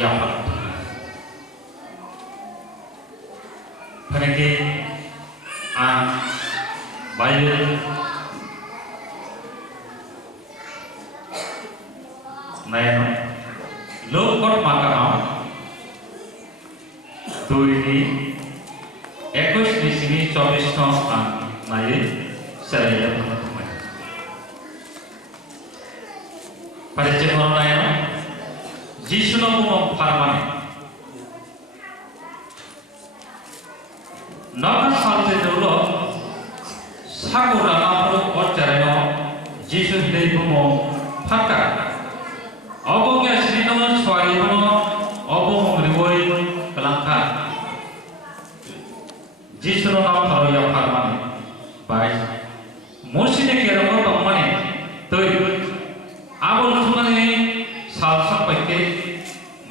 yapar. Paniki bayar nayan lokot makam tuini ekos di sini 24 tahun naik saya teman-teman. Pada zaman nayan Jisu nama farman. Naga salte dulu sakurang apa orangnya Jisu dari bumbu fakar. Abang yang sini nama suari nama abang mengriwai kelangkah. Jisu nama kalau yang farman baik. Mesti kira apa teman tuh abang cuma ni salsa pakai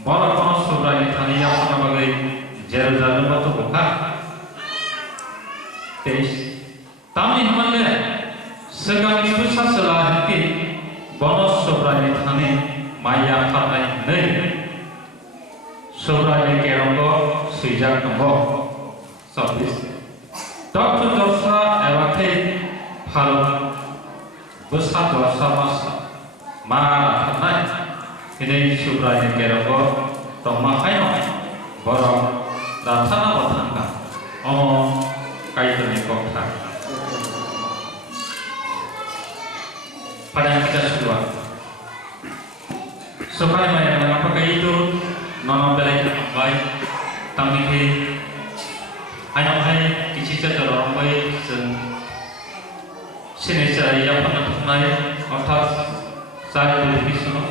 bawa kono sobrani thani yang apa bagai Jerusalem atau bukan. Tapi हमने second Sousa सलाह की bonus sobrani thane maya khanai nei sobrani kerongko sujak tombo service Dr. Joshua Evate Phalo Busa Joshua Masa Mara khanai ini sobrani kerongko tomma haino borong rathana bathangka kaitan kota. Pada kita semua, supaya apa itu nama belai baik, tapi ke hanya hai kisi saja orang baik seni cara yang pernah tunai atau saya lebih semua,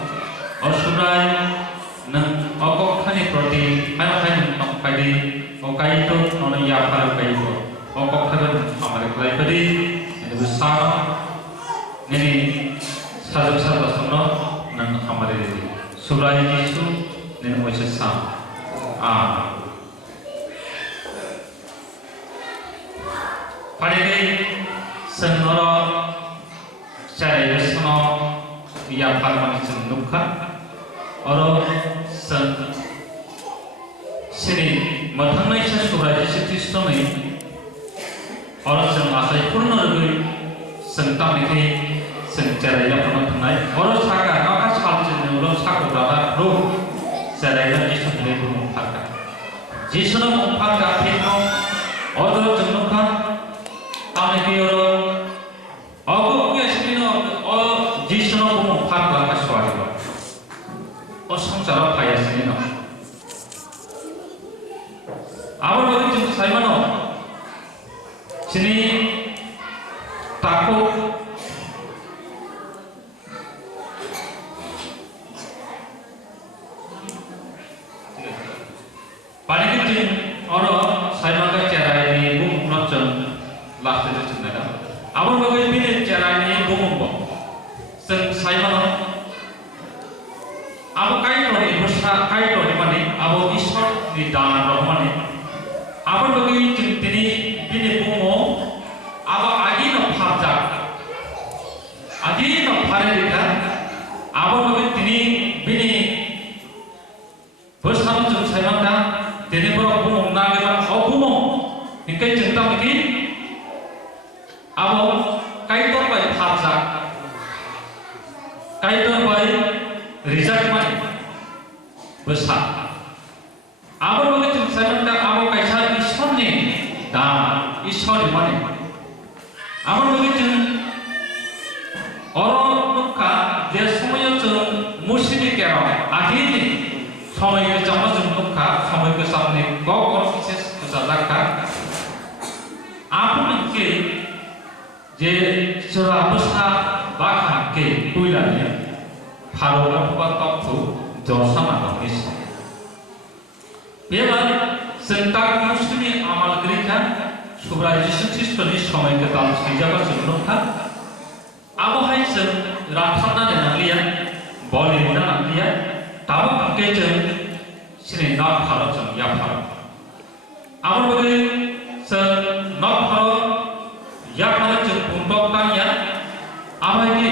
और सुनाय न अको खाने प्रति हर खाने नकाई ओकाई तो नॉन या फल काई तो अको खाने हमारे क्लाइ परी ini besar ini साजब सुनो नंग हमारे सुराई जिसु ini मुझे साम pada ini senora cara suno या फलमानी चंदुखा और श्री मथंगनाय सुराय श्रीकृष्ण ने और जों आसाय पूर्ण रुपै संतानिखे संचारया फनथनाय और साका नाका सालजन उलो साको दादा रो सारायना जिसुने बुम फाका जिसुनो बुम फाका फेनो और चंदुखा आमे के और अगो के स्पिनो और जिसुनो बुम फाका का स्वागत और संसार फाया सनिनो आवर बगे जों साइमानो सिनि ताको पानी के और साइमान का चेहरा बुम नचन लास्ट से चुनना आवर बगे बिने चेहरा बुम बो जों साइमानो अब काइटोनि बसा काइटोनि माने अब ईश्वरनि दान माने अब बगे जों दिनै बिने बुमो अब आदिनो फाजा आदिनो फारेलिका अब बगे दिनै बिने बसाम जों साइमानदा दिनै बर बुमो नागेबा औ बुमो इनके जों तामिकि अब काइटोन बाय फाजा काइटोन बाय रिजाल्ट माने besar. Apa begitu saya minta apa kaisar Islam ni dan Islam di mana? Apa begitu orang muka dia semuanya tu muslim kira akhir ni sampai ke zaman tu muka sampai ke sampai kau orang kisah kesazakan. Apa mungkin je surah besar bahkan ke bulannya kalau apa tak tu Joshua manis. Biar sentak muslim amal kerja supaya Yesus Kristus ni sampai ke dalam sejarah sebelum kan. Abu hai sen raksana dengan dia, boleh dengan dia, tahu kerja sini nak kalau sen ya kalau. Abu boleh sen nak kalau ya kalau sen untuk tanya, apa ini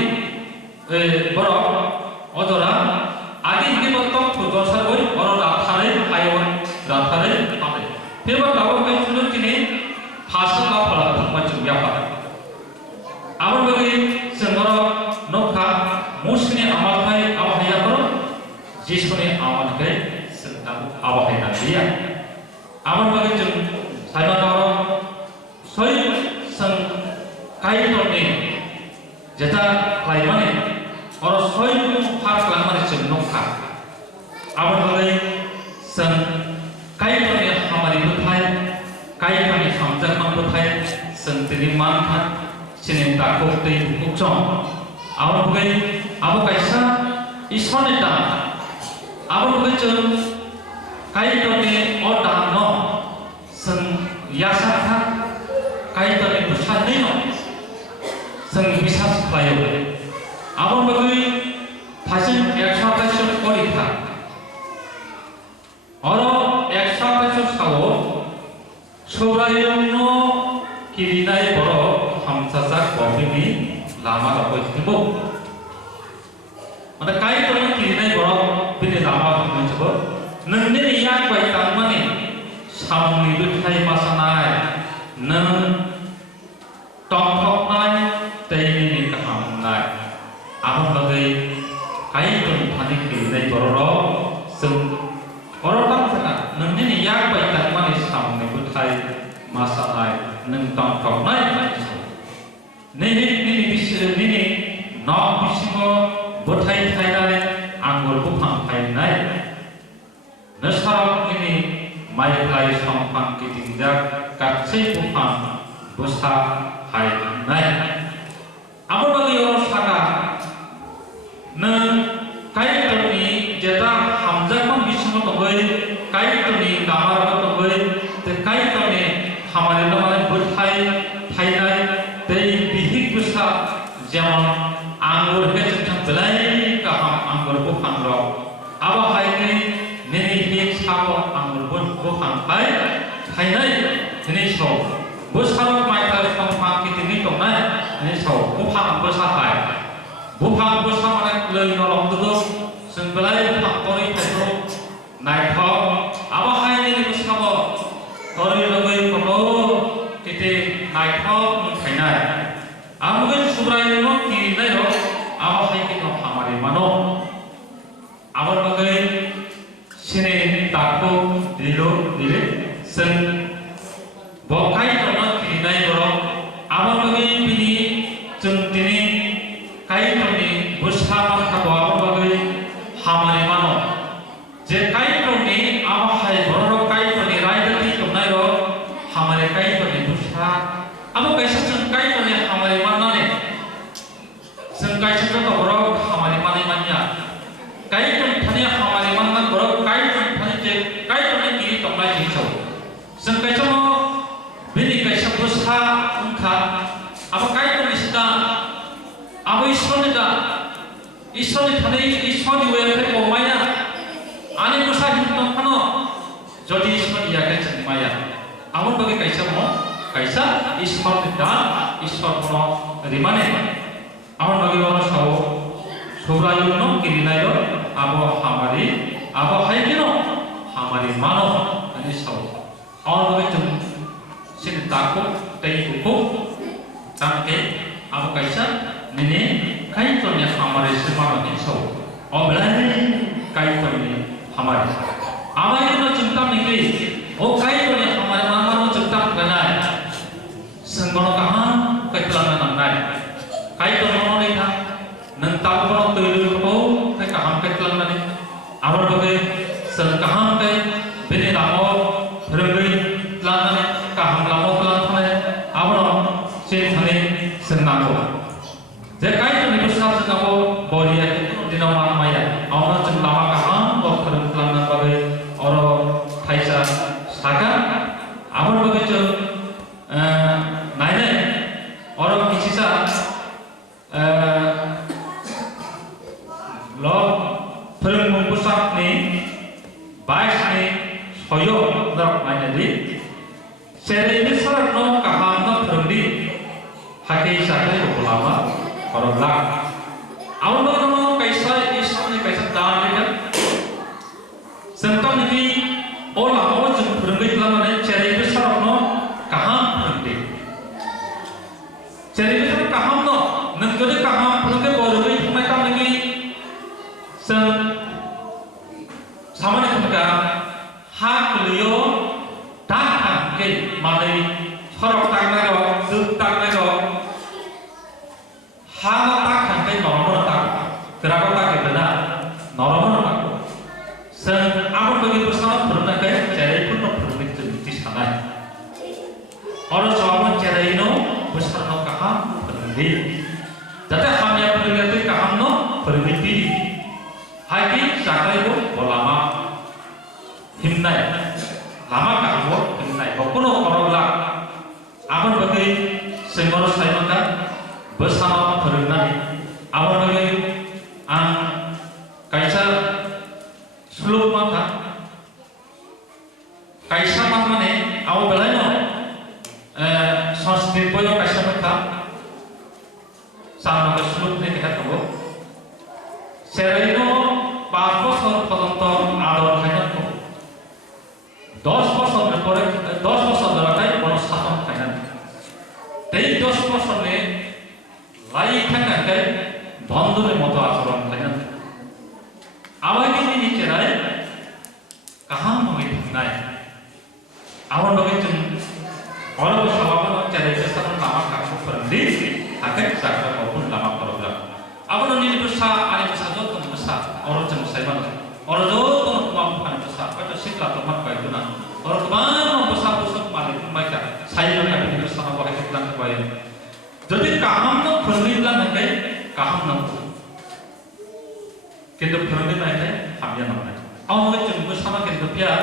berapa orang आदि के मतलब तो दर्शन कोई और awan ke sedang awak hendak dia awan bagi jeng saya tahu soi sang kai to ni jeta kai mane और soi pun hak lamar jeng nokha awan bagi sang kai to ni हमारी बुधाई kai kami hamzah mang buधाई sang terima kan sini takut tei bukcong awan bagi abu kaisa isone da abu bagi jeng kai to ni oda no sang yasa tha kai to ni busan ni no sang bisa supaya abu bagi hasil ekspektasi kualitas orang ekspektasi sawo sobrayno kirinai boro hamsasa kopini lama apa itu mana kai to ni kirinai boro bini lama apa itu nengni yang baik tamani samuni butai masanai neng tongkok nai teni ni kaham nai ahon bagai kai to ni thani kirinai boro sung orang tak sangat nengni yang baik tamani samuni butai masanai neng tongkok nai nini nini nok bisimo butai thai anggur bukan thai nai Nasarok ini mai sampang kitindak katsai bukan dosa hai nai. Apa bagi orang saka? Neng kai tani jeta hamzah pun bisa mentobai kai tani gambar mentobai te kai tani हमारे नमाज बुधाई thai nai tei bihik dosa jaman anggur ke cengcang belai kaham anggur bukan roh. Apa hai ni nini hik sawo anggur bukan hai hai nai nini so busarok mai kali sampang kitini tong nai nini so bukan busa hai bukan busa mana lei nolong tu sembelai bukan tori petro nai tho apa hai nini busawo tori logai kono kiti nai tho hai nai amgen subrai no kiri nai ro apa hai kino hamari mano awal bagai sini takut dilo dile sen bokai tono kirinai boro awal bagai bini centini kai toni bersama kabo awal bagai hamari mano je kai toni awal hai boro kai toni raidati tonai ro hamari kai toni bersama awal kaisa sen kai toni hamari mano ne sen kaisa to boro hamari mani manya kai toni thani hamari mano boro kai toni thani je kai toni kiri tonai ji chau sen kaisa mo bini kaisa bersama ungka apa kai toni sida apa isoni da isoni thani isoni we ke ko maya ani musa hinto khano jodi isoni ya ke chani maya amon bagi kaisa mo kaisa isoni da isor kono rimane amon bagi ono sao sobrayuno kirinai ro abo hamari abo hai kino hamari mano ani sao amon bagi tum sin takut tei hukum tamke abo kaisa nene kai to ne hamare semana ni sao oblai kai to ne hamare amai no चिंता नहीं ओ kai to ne hamare mama no चिंता करना है संगोनो कहां कतलाना नंगाय kai to no नहीं था नंता को तो को kai कहां कतलाना ने आवर बगे सन कहां के बिने लामो रंगई तलाना ने कहां लामो तलाना ने आवर से थाने संनाको जे kai to ni besar senako bolia dina maya awna jeng lama kaham bo kharang tlanan bagai oro thaisa saga amar bagai jeng naine oro kisisa lo pherung mungpusak ni bais ni soyo dok naine di seri besar no kaham no pherung di hakai sagai ulama orang lak, awal bagai kaisa Islam ni kaisa dah ni kan, sentuh ni orang awal jeng berenggai dalam mana cari besar orang kaham berenggai, cari besar kaham no, nengkau kaham berenggai berenggai mereka ni sen samane thumka ha kliyo dan ke mane sorok tangna ro duk tangna ro ha ta khan ke normal ta kerako ta ke bena normal ta sen amon bagi bersama pernah ke cerai pun pernah di sana orang jawab cerai no besar no kaham berhenti jadi hamnya berhenti kaham no berhenti hai sakai ko bolama himnai lama kaham himnai bokono korola amon bagi sengoro saimaka bersama berhenti amon bagi ang kaisa Suluk mata, kaisa mata ne, awal belanya, sanskrit boyo kaisa mata, sama ke suluk ne kita tahu. Sereno, papas or padantor ador kaya tu. 10% berkorek, 10% berakai bonus satu kaya. Dari 10% ne, lain kaya kaya, bandu ne moto asuran kaya. Awal ini cerai, kaham mengitung naik. Awal begitu, orang bersama cerai sesuatu lama kamu berhenti, akhir sakit maupun lama program. Awal ini besar, ada besar tu besar. Orang cuma saya orang tu mampu besar. Kata sikap teman baik tu nak. Orang kemana besar besar malik mereka. Saya nak ini bersama baik kita baik. Jadi kaham tu berhenti lah nanti, kaham nanti. Kita berhenti naik, hamil nampak. Awak mungkin bersama kita biar,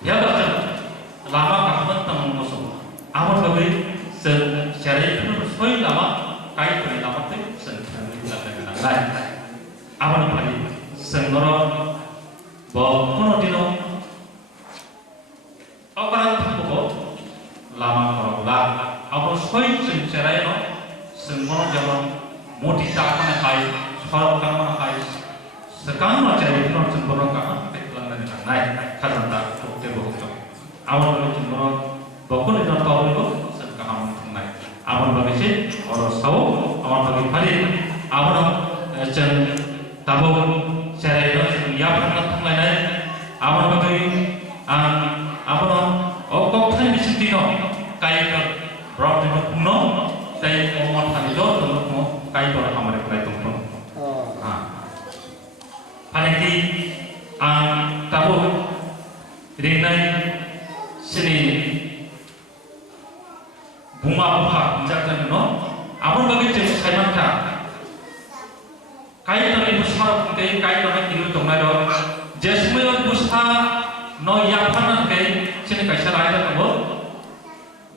ya betul. Lama kahman tentang musuh. Awak bagi secara itu sesuai lama, kait dengan lama tu sendiri tidak lain. Awak bagi sengoro, bawa kono dino. Awak tak lama korula. Awak sesuai secara itu sengoro jangan mudi tak mana kai, sorok tak mana kai. Sekarang macam itu orang cemborong kaham pelanggan yang naik karena tak bukti bukti. Awal orang cemborong, bahkan itu tahu itu sekarang naik. Awal bagi si orang tahu, awal bagi hari, awal cem tahu cara itu ya pernah tengah naik. Awal bagi awal kok tadi mesti tino kaya berapa lima puno, tapi orang tadi itu tunggu kaya orang Amerika itu tunggu. Paling tahu rinai sini bunga bunga jangan no, abang bagi jenis saya macam kait dengan busha mungkin kait dengan hidup tengah dor, jasmine busha no yang mana mungkin sini kaisa lain tu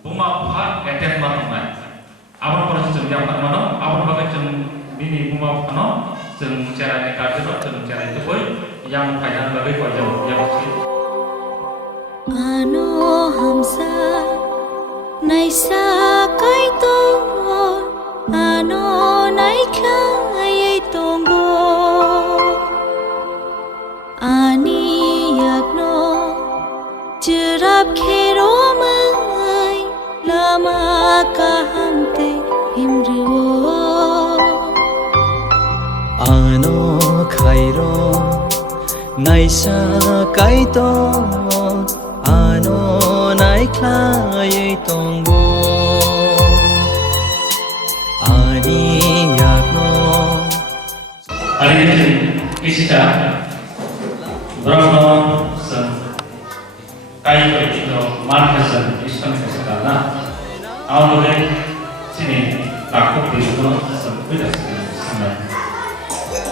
bunga bunga etem mana, abang proses yang mana, abang bagi jenis ini bunga bunga no. Jeung cara nekati jeung cara itu boy yang kaitan bagai wajah yang kecil. Ano hamsa naisa kaito ano naika ay tunggo ani yakno jerap keromai lama kahante imruo ano kairo naisa kaito ano naiklay tonggo ani yakno hari ini kisah Brahma sen kaito itu markasan Islam kesana awal dari sini takut disuruh sampai sana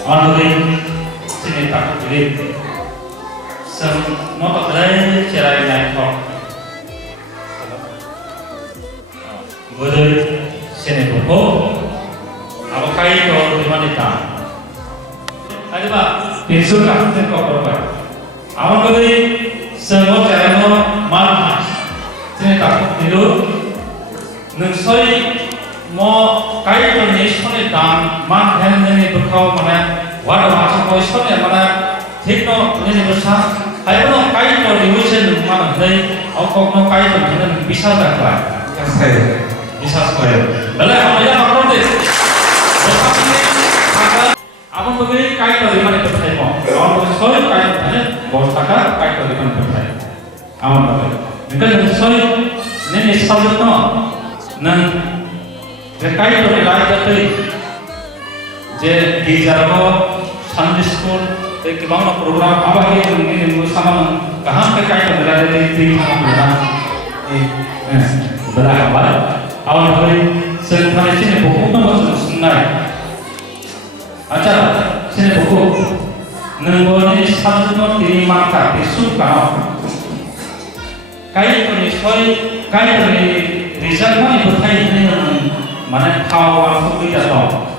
awal dari sini takut diri semua terlalu cerai naik kok boleh sini buku apa kaito di mana tak ada pak pinsul kasih kok berapa awal dari semua cerai no malas sini takut dulu nusoi mau kaito ni sone dan man hendak berkau mana wadah macam kau sone mana Hikno ini besar, ayo no kain no diusin mana dari, aku no kain no jangan bisa tak lah, bisa sekali. Bela kamu ya apa protes? Besar ini, apa begini kain no di mana itu saya mau, kalau sekali kain mana, bos saka kai to depan bertai awan bagai engkau sorry nene sabut no nang kai to lai jatui je di jarbo Sunday school एक बांग्ला प्रोग्राम अब है ini sama कहाँ पे kai to berada di mana berada apa awan bagai sekarang sini buku apa sungai acara sini buku nengoni sabutno tiri mata besuk kau kai to ni soi kai to ni result mana berkai ini mana kau aku tidak tahu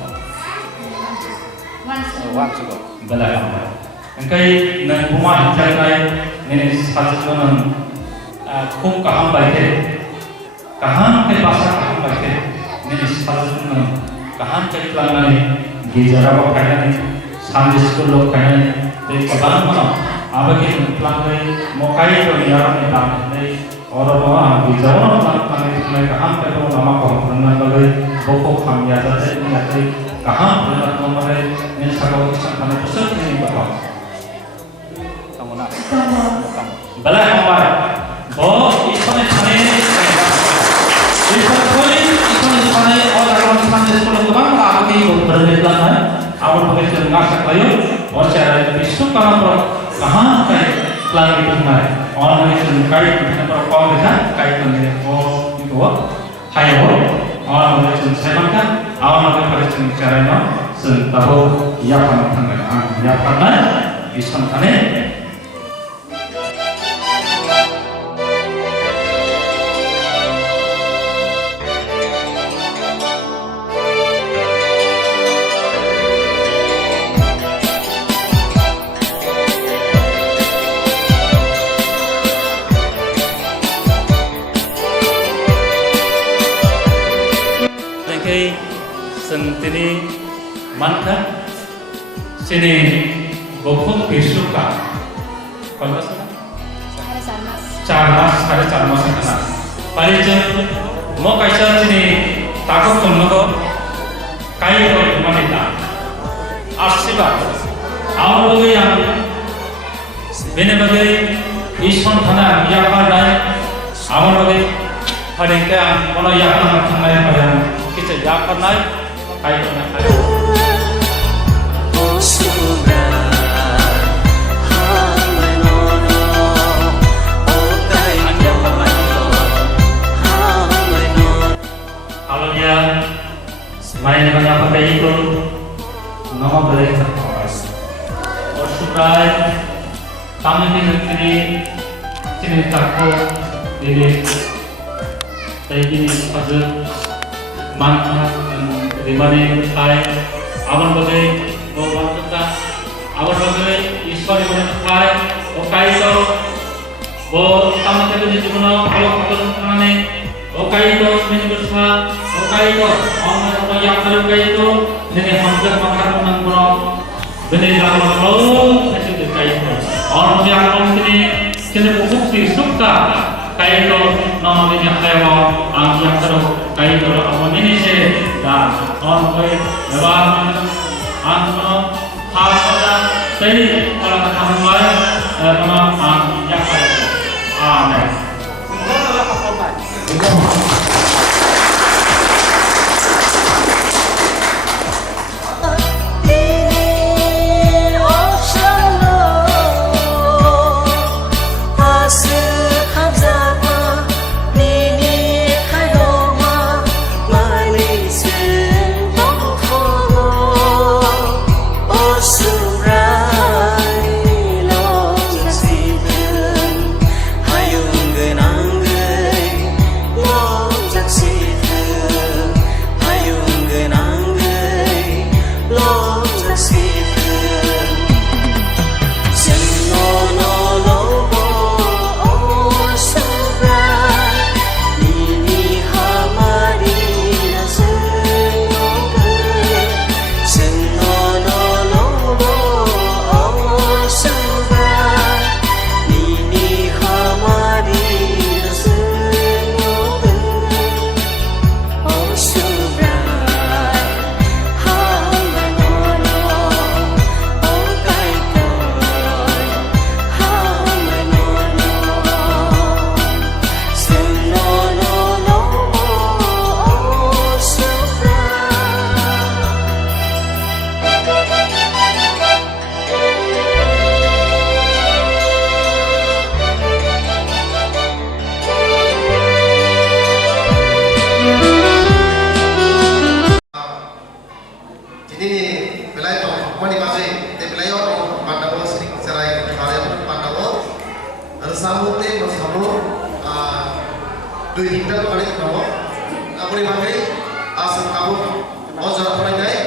belakang engkai nang rumah jagai ini sabutno nang खूब कहाँ बैठे कहाँ के पासा कहाँ बैठे ini sabutno कहाँ के pelana ni gijara ko kaya ni Sunday school lo kaya ni te kaban mana abagi pelana mokai to yaran ni tam ni orang bawa gijara no pelana ni कहाँ पे तो nama ko pelana bagai boko kham ya jate ni ate कहाँ pelana to mare ni sakaw kisan kana pusat ni bata kamu na bala hamar bo isone chane isone chane orang Sunday school ko bang abagi berbeda awal begitu ngasak layu और चाहे विश्व पर कहाँ का प्लान भी तुम्हारे और बेगिtu kai पर कौन देखा kai तो मेरे वो itu hai हो और begitu सेवन का awal begitu cara ना sentahu ya pantangan ya pantai isam kane sentini manka sini bokong bisuka kalau sana 4 mas kena pari je mo kaisa sini takut kono kai ko manita ashiba awal yang bene bagai ison thana ya ka dai awal bagai hari ka kono ya ka thana ya pada kita ya ka nai kai to na kai kalau dia main banyak pakai itu nama boleh terpakai और सुराय kami di negeri sini takut ini ini pada mana di mana kai awal bagai bawa kita awal bagai Ishwar di mana kai okai itu bawa kami terus di mana kalau kita mana okai itu menyebutnya okai itu orang yang kalau okai itu ini hampir makan menang benih dalam laut itu kai itu orang yang orang ini kena bukti suka kai itu nama ini hewan ang yang terus kai itu orang ini sih dan orang baik lebar ang hal pada saya orang kamu baik nama ang yang baik amin. Hayung genang gei samute masamo dui tinta kali kamu. Apa ni bagai asal kamu ojol perangai